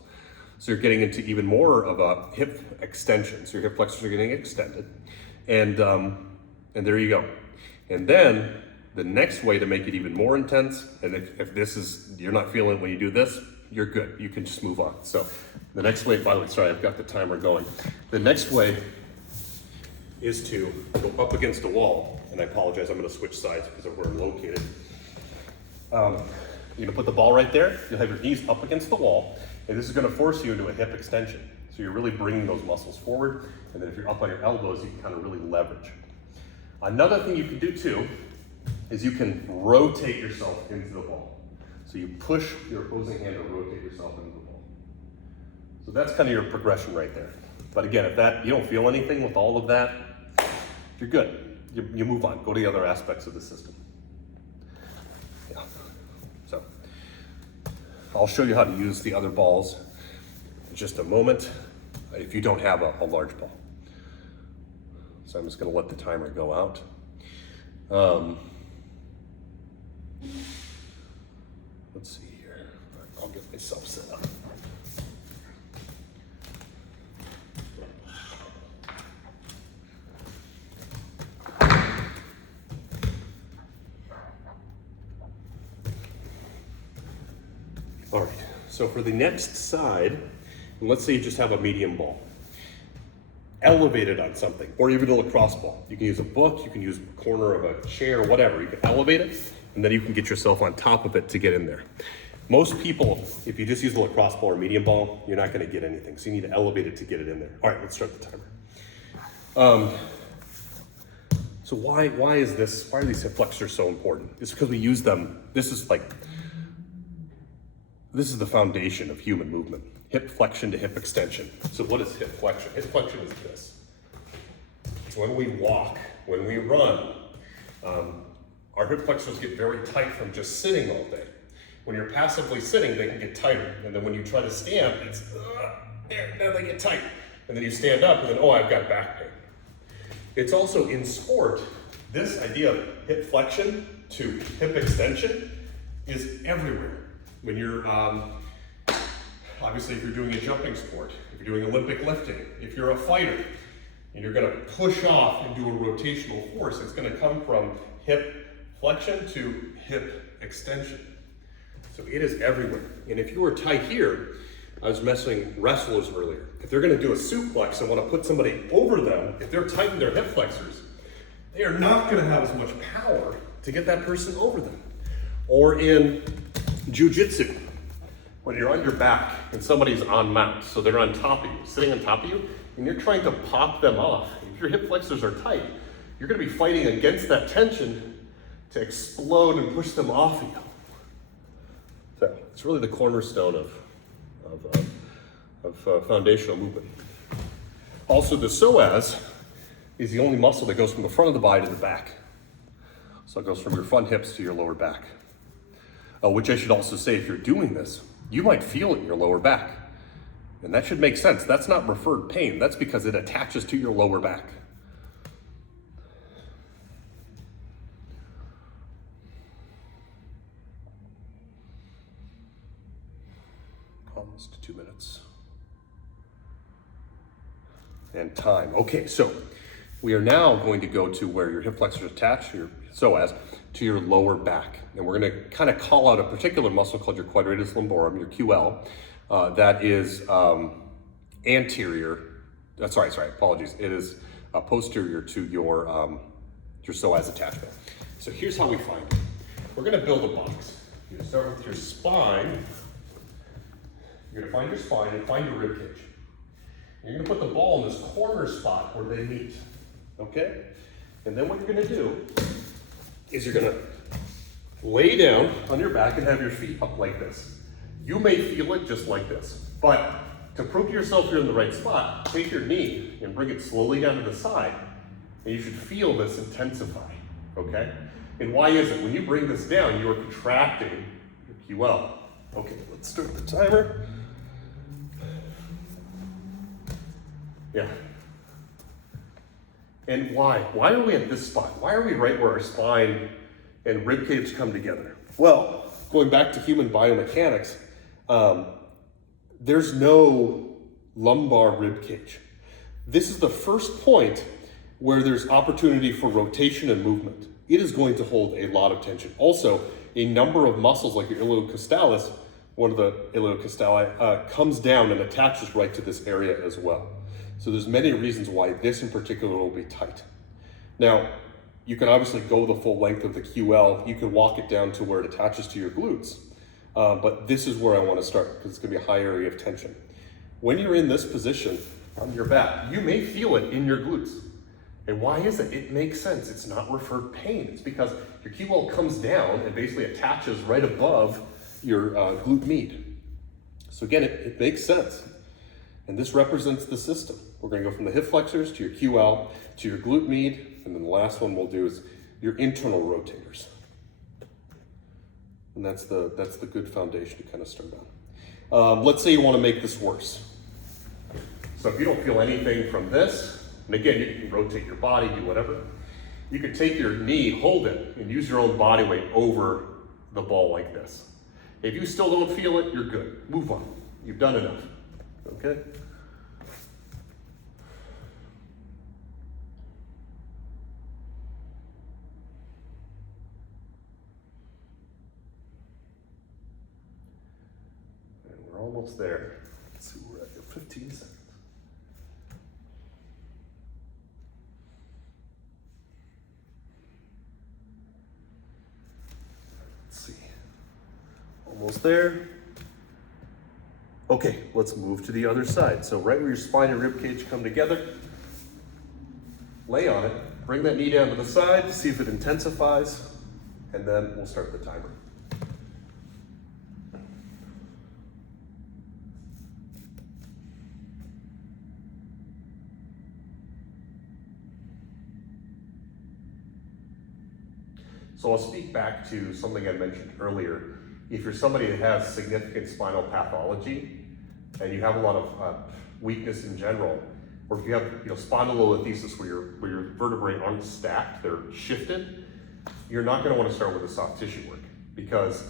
So you're getting into even more of a hip extension. So your hip flexors are getting extended. And there you go. And then the next way to make it even more intense, and if this is, you're not feeling it when you do this, you're good. You can just move on. So the next way, by the way, sorry, I've got the timer going. The next way is to go up against the wall, and I apologize, I'm going to switch sides because of where I'm located. You're going to put the ball right there. You'll have your knees up against the wall, and this is going to force you into a hip extension. So you're really bringing those muscles forward, and then if you're up on your elbows, you can kind of really leverage. Another thing you can do too is you can rotate yourself into the ball. So you push your opposing hand to rotate yourself into the ball. So that's kind of your progression right there. But again, if you don't feel anything with all of that, you're good. You move on. Go to the other aspects of the system. Yeah. So I'll show you how to use the other balls in just a moment if you don't have a large ball. So I'm just going to let the timer go out. Let's see here. I'll get myself set up. All right, so for the next side, and let's say you just have a medium ball, elevate it on something, or even a lacrosse ball. You can use a book, you can use a corner of a chair, whatever. You can elevate it, and then you can get yourself on top of it to get in there. Most people, if you just use a lacrosse ball or medium ball, you're not gonna get anything, so you need to elevate it to get it in there. All right, let's start the timer. So why are these hip flexors so important? It's because we use them. This is the foundation of human movement. Hip flexion to hip extension. So what is hip flexion? Hip flexion is this. It's when we walk, when we run, our hip flexors get very tight from just sitting all day. When you're passively sitting, they can get tighter. And then when you try to stand, it's, now they get tight. And then you stand up and then, oh, I've got back pain. It's also in sport, this idea of hip flexion to hip extension is everywhere. When you're, obviously if you're doing a jumping sport, if you're doing Olympic lifting, if you're a fighter, and you're gonna push off and do a rotational force, it's gonna come from hip flexion to hip extension. So it is everywhere. And if you were tight here, I was messing wrestlers earlier. If they're gonna do a suplex and wanna put somebody over them, if they're tight in their hip flexors, they are not gonna have as much power to get that person over them. Or in jiu-jitsu, when you're on your back and somebody's on mount, so they're on top of you, sitting on top of you, and you're trying to pop them off. If your hip flexors are tight, you're gonna be fighting against that tension to explode and push them off of you. So it's really the cornerstone of foundational movement. Also, the psoas is the only muscle that goes from the front of the body to the back. So it goes from your front hips to your lower back. Which I should also say, if you're doing this, you might feel it in your lower back. And that should make sense. That's not referred pain. That's because it attaches to your lower back. Almost 2 minutes. And time. Okay, so we are now going to go to where your hip flexors attach, your psoas, to your lower back. And we're gonna kind of call out a particular muscle called your quadratus lumborum, your QL, that is anterior, apologies. It is posterior to your psoas attachment. So here's how we find it. We're gonna build a box. You're gonna start with your spine. You're gonna find your spine and find your rib cage. You're gonna put the ball in this corner spot where they meet, okay? And then what you're gonna do is you're gonna lay down on your back and have your feet up like this. You may feel it just like this, but to prove to yourself you're in the right spot, take your knee and bring it slowly down to the side, and you should feel this intensify, okay? And why is it? When you bring this down, you are contracting your QL. Okay, let's start the timer. Yeah. And why? Why are we at this spot? Why are we right where our spine and rib cage come together? Well, going back to human biomechanics, there's no lumbar rib cage. This is the first point where there's opportunity for rotation and movement. It is going to hold a lot of tension. Also, a number of muscles like your iliocostalis, one of the iliocostali, comes down and attaches right to this area as well. So there's many reasons why this in particular will be tight. Now, you can obviously go the full length of the QL. You can walk it down to where it attaches to your glutes. But this is where I want to start because it's going to be a high area of tension. When you're in this position on your back, you may feel it in your glutes. And why is it? It makes sense. It's not referred pain. It's because your QL comes down and basically attaches right above your glute med. So again, it makes sense. And this represents the system. We're going to go from the hip flexors to your QL to your glute med, and then the last one we'll do is your internal rotators. And that's the good foundation to kind of start on. Let's say you want to make this worse. So if you don't feel anything from this, and again, you can rotate your body, do whatever. You can take your knee, hold it, and use your own body weight over the ball like this. If you still don't feel it, you're good. Move on. You've done enough. Okay? And we're almost there. Let's see, we're at 15 seconds. Almost there. Okay, let's move to the other side. So right where your spine and rib cage come together, lay on it, bring that knee down to the side, see if it intensifies, and then we'll start the timer. So I'll speak back to something I mentioned earlier. If you're somebody that has significant spinal pathology and you have a lot of weakness in general, or if you have spondylolisthesis where your vertebrae aren't stacked, they're shifted, you're not going to want to start with the soft tissue work because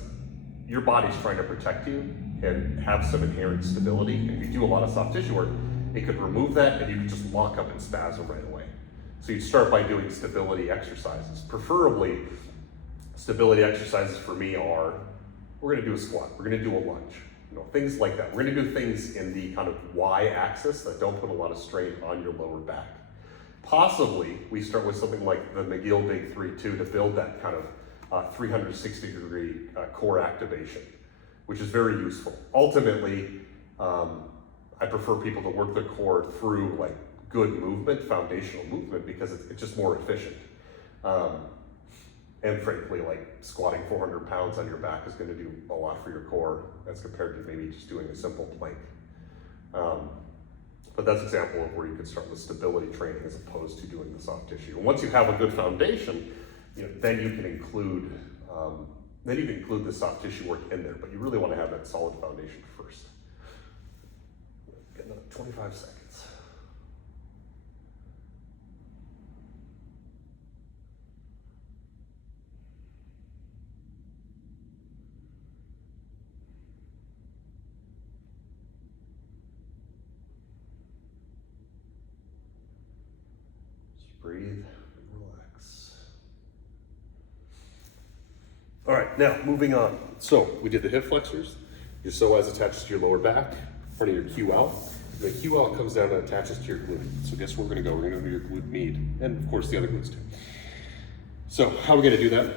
your body's trying to protect you and have some inherent stability. And if you do a lot of soft tissue work, it could remove that and you could just lock up and spasm right away. So you start by doing stability exercises. Preferably, stability exercises for me are, we're gonna do a squat, we're gonna do a lunge, things like that. We're gonna do things in the kind of Y-axis that don't put a lot of strain on your lower back. Possibly, we start with something like the McGill Big 3-2 to build that kind of 360-degree core activation, which is very useful. Ultimately, I prefer people to work their core through like good movement, foundational movement, because it's just more efficient. And frankly, like squatting 400 pounds on your back is going to do a lot for your core as compared to maybe just doing a simple plank. But that's an example of where you could start with stability training as opposed to doing the soft tissue. And once you have a good foundation, then you can include the soft tissue work in there. But you really want to have that solid foundation first. Get another 25 seconds. Breathe, relax. now moving on. So we did the hip flexors. Your psoas attaches to your lower back, front of your Q out. The Q out comes down and attaches to your glute. So guess where we're gonna go? We're gonna go to your glute med, and of course the other glutes too. So how are we gonna do that?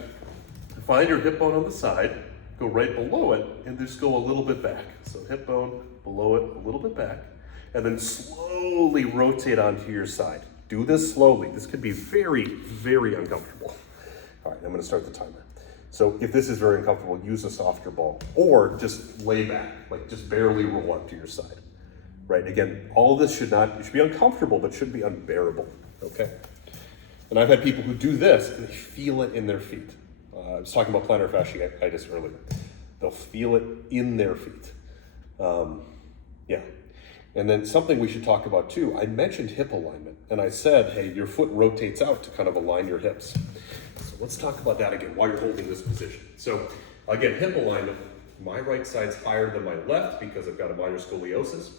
Find your hip bone on the side, go right below it, and just go a little bit back. So hip bone, below it, a little bit back, and then slowly rotate onto your side. Do this slowly. This could be very, very uncomfortable. All right, I'm gonna start the timer. So if this is very uncomfortable, use a softer ball, or just lay back, like just barely roll up to your side. Right, again, all of this should be uncomfortable, but should be unbearable, okay? And I've had people who do this and they feel it in their feet. I was talking about plantar fasciitis earlier. They'll feel it in their feet. Yeah. And then something we should talk about too, I mentioned hip alignment, and I said, hey, your foot rotates out to kind of align your hips. So let's talk about that again while you're holding this position. So again, hip alignment, my right side's higher than my left because I've got a minor scoliosis.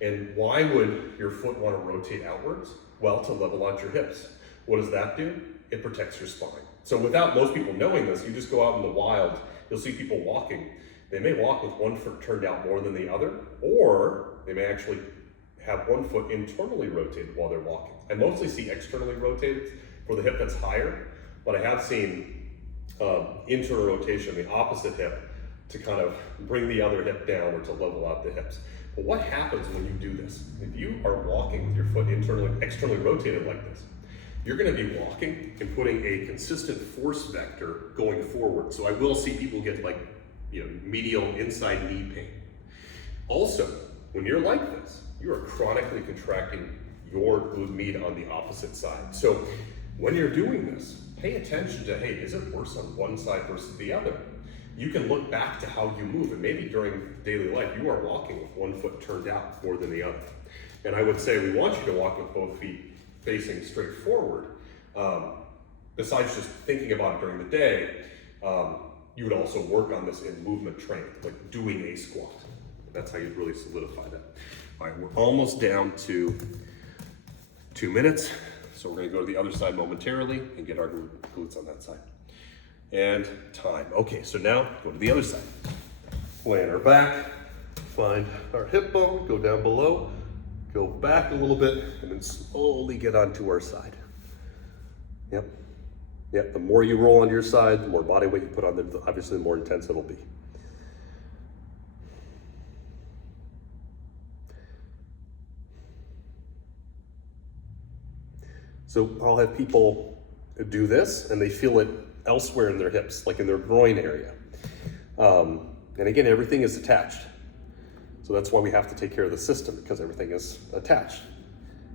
And why would your foot want to rotate outwards? Well, to level out your hips. What does that do? It protects your spine. So without most people knowing this, you just go out in the wild, you'll see people walking. They may walk with one foot turned out more than the other, or they may actually have one foot internally rotated while they're walking. I mostly see externally rotated for the hip that's higher, but I have seen internal rotation, the opposite hip, to kind of bring the other hip down or to level out the hips. But what happens when you do this? If you are walking with your foot externally rotated like this, you're gonna be walking and putting a consistent force vector going forward. So I will see people get like, medial inside knee pain. Also, when you're like this, you are chronically contracting your glute med on the opposite side. So when you're doing this, pay attention to, hey, is it worse on one side versus the other? You can look back to how you move, and maybe during daily life, you are walking with one foot turned out more than the other. And I would say we want you to walk with both feet facing straight forward. Besides just thinking about it during the day, you would also work on this in movement training, like doing a squat. That's how you'd really solidify that. All right, we're almost down to 2 minutes. So we're gonna go to the other side momentarily and get our glutes on that side. And time. Okay, so now go to the other side. Lay on our back, find our hip bone, go down below, go back a little bit, and then slowly get onto our side. Yep. Yep, the more you roll on your side, the more body weight you put on there, obviously the more intense it'll be. So I'll have people do this and they feel it elsewhere in their hips, like in their groin area. And again, everything is attached. So that's why we have to take care of the system, because everything is attached.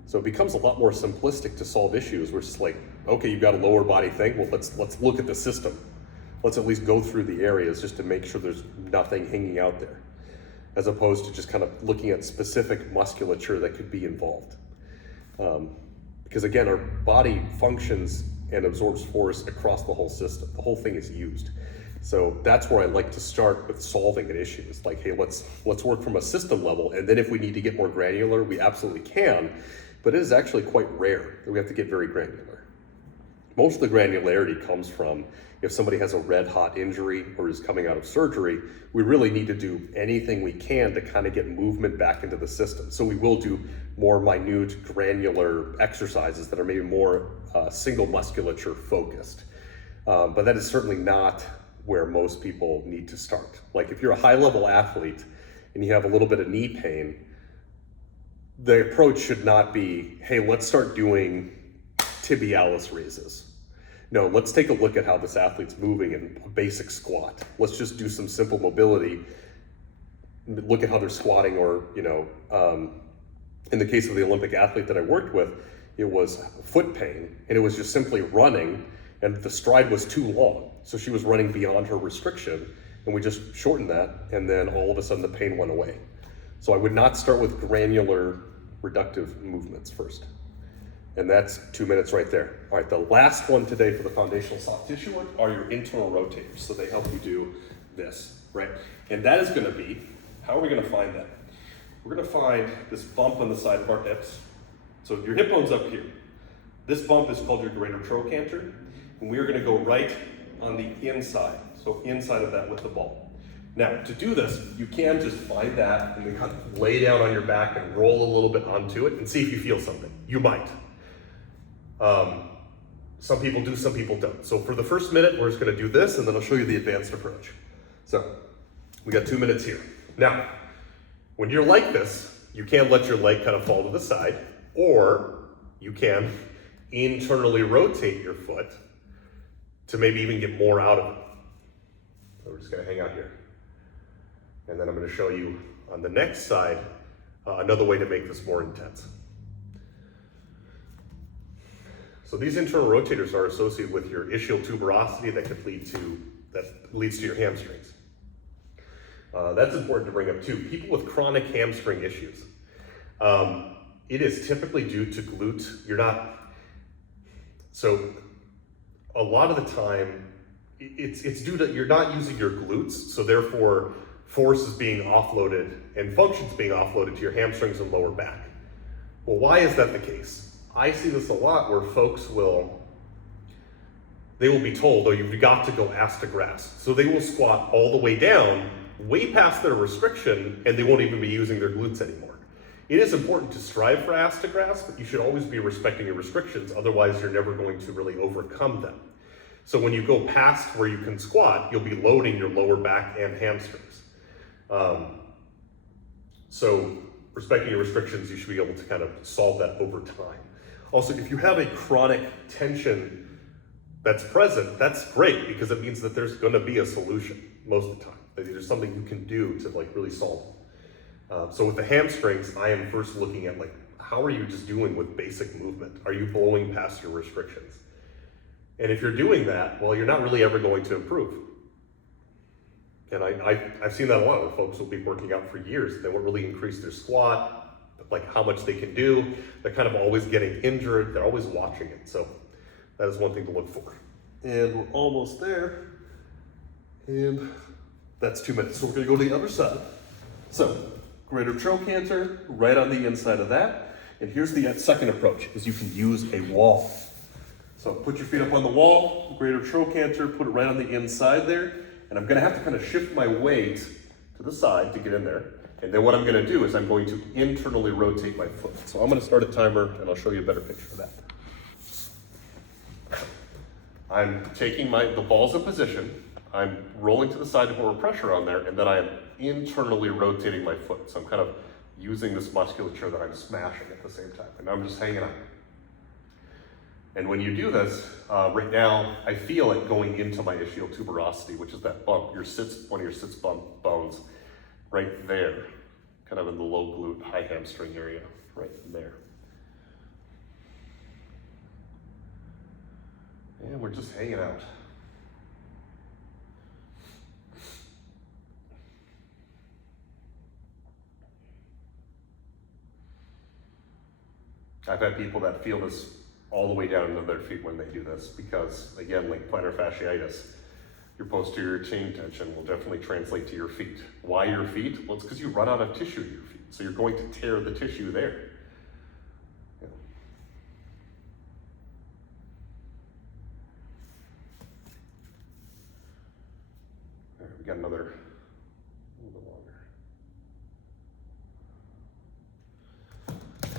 So it becomes a lot more simplistic to solve issues. We're just like, okay, you've got a lower body thing. Well, let's look at the system. Let's at least go through the areas just to make sure there's nothing hanging out there, as opposed to just kind of looking at specific musculature that could be involved. Because again, our body functions and absorbs force across the whole system. The whole thing is used. So that's where I like to start with solving an issue. It's like, hey, let's work from a system level, and then if we need to get more granular, we absolutely can, but it is actually quite rare that we have to get very granular. Most of the granularity comes from if somebody has a red hot injury or is coming out of surgery, we really need to do anything we can to kind of get movement back into the system. So we will do more minute granular exercises that are maybe more single musculature focused. But that is certainly not where most people need to start. Like if you're a high level athlete and you have a little bit of knee pain, the approach should not be, hey, let's start doing tibialis raises. No, let's take a look at how this athlete's moving in a basic squat. Let's just do some simple mobility. Look at how they're squatting, or, in the case of the Olympic athlete that I worked with, it was foot pain, and it was just simply running, and the stride was too long. So she was running beyond her restriction, and we just shortened that, and then all of a sudden the pain went away. So I would not start with granular reductive movements first. And that's 2 minutes right there. All right, the last one today for the foundational soft tissue work are your internal rotators. So they help you do this, right? And that is gonna be, how are we gonna find that? We're gonna find this bump on the side of our hips. So your hip bone's up here. This bump is called your greater trochanter, and we are gonna go right on the inside. so inside of that with the ball. Now, to do this, you can just find that and then kind of lay down on your back and roll a little bit onto it and see if you feel something. You might. Some people do, some people don't. So for the first minute, we're just gonna do this, and then I'll show you the advanced approach. So we got 2 minutes here. Now, when you're like this, you can let your leg kind of fall to the side, or you can internally rotate your foot to maybe even get more out of it. So we're just gonna hang out here. And then I'm gonna show you on the next side, another way to make this more intense. So these internal rotators are associated with your ischial tuberosity that leads to your hamstrings. That's important to bring up too. People with chronic hamstring issues, it is typically due to glute. So a lot of the time, it's due to you're not using your glutes, so therefore force is being offloaded and functions being offloaded to your hamstrings and lower back. Well, why is that the case? I see this a lot where folks will be told, oh, you've got to go ass to grass. So they will squat all the way down, way past their restriction, and they won't even be using their glutes anymore. It is important to strive for ass to grass, but you should always be respecting your restrictions, otherwise you're never going to really overcome them. So when you go past where you can squat, you'll be loading your lower back and hamstrings. So respecting your restrictions, you should be able to kind of solve that over time. Also, if you have a chronic tension that's present, that's great because it means that there's gonna be a solution most of the time. That there's something you can do to like really solve it. So with the hamstrings, I am first looking at like, how are you just doing with basic movement? Are you blowing past your restrictions? And if you're doing that, well, you're not really ever going to improve. And I've seen that a lot with folks who'll be working out for years. They won't really increase their squat, like how much they can do. They're kind of always getting injured. They're always watching it. So that is one thing to look for. And we're almost there. And that's 2 minutes. So we're gonna go to the other side. So greater trochanter, right on the inside of that. And here's the second approach, is you can use a wall. So put your feet up on the wall, greater trochanter, put it right on the inside there. And I'm gonna have to kind of shift my weight to the side to get in there. And then what I'm gonna do is I'm going to internally rotate my foot. So I'm gonna start a timer and I'll show you a better picture of that. I'm taking the ball's in position, I'm rolling to the side to put more pressure on there, and then I'm internally rotating my foot. So I'm kind of using this musculature that I'm smashing at the same time. And I'm just hanging out. And when you do this, right now, I feel it going into my ischial tuberosity, which is that bump, one of your sits bones, right there, kind of in the low glute, high hamstring area, right in there. And we're just hanging out. I've had people that feel this all the way down into their feet when they do this because, again, like plantar fasciitis, your posterior chain tension will definitely translate to your feet. Why your feet? Well, it's because you run out of tissue to your feet, so you're going to tear the tissue there. Yeah. All right, we got another, a little bit longer.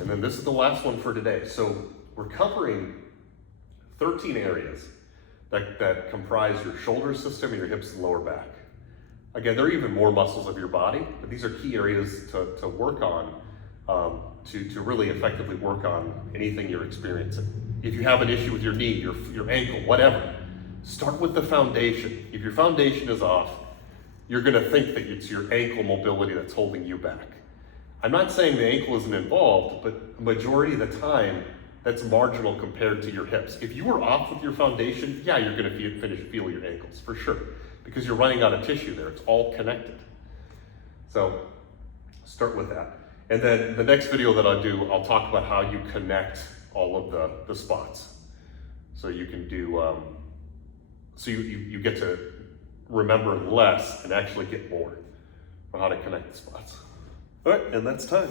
And then this is the last one for today. So we're covering 13 areas that comprise your shoulder system and your hips and lower back. Again, there are even more muscles of your body, but these are key areas to work on, to really effectively work on anything you're experiencing. If you have an issue with your knee, your ankle, whatever, start with the foundation. If your foundation is off, you're gonna think that it's your ankle mobility that's holding you back. I'm not saying the ankle isn't involved, but majority of the time, that's marginal compared to your hips. If you were off with your foundation, yeah, you're gonna feel your ankles, for sure, because you're running out of tissue there. It's all connected. So start with that. And then the next video that I'll do, I'll talk about how you connect all of the spots. So you can do, so you get to remember less and actually get more on how to connect the spots. All right, and that's time.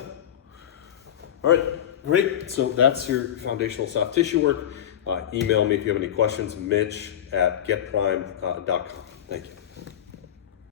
All right. Great, so that's your foundational soft tissue work. Email me if you have any questions, mitch@getprime.com. Thank you.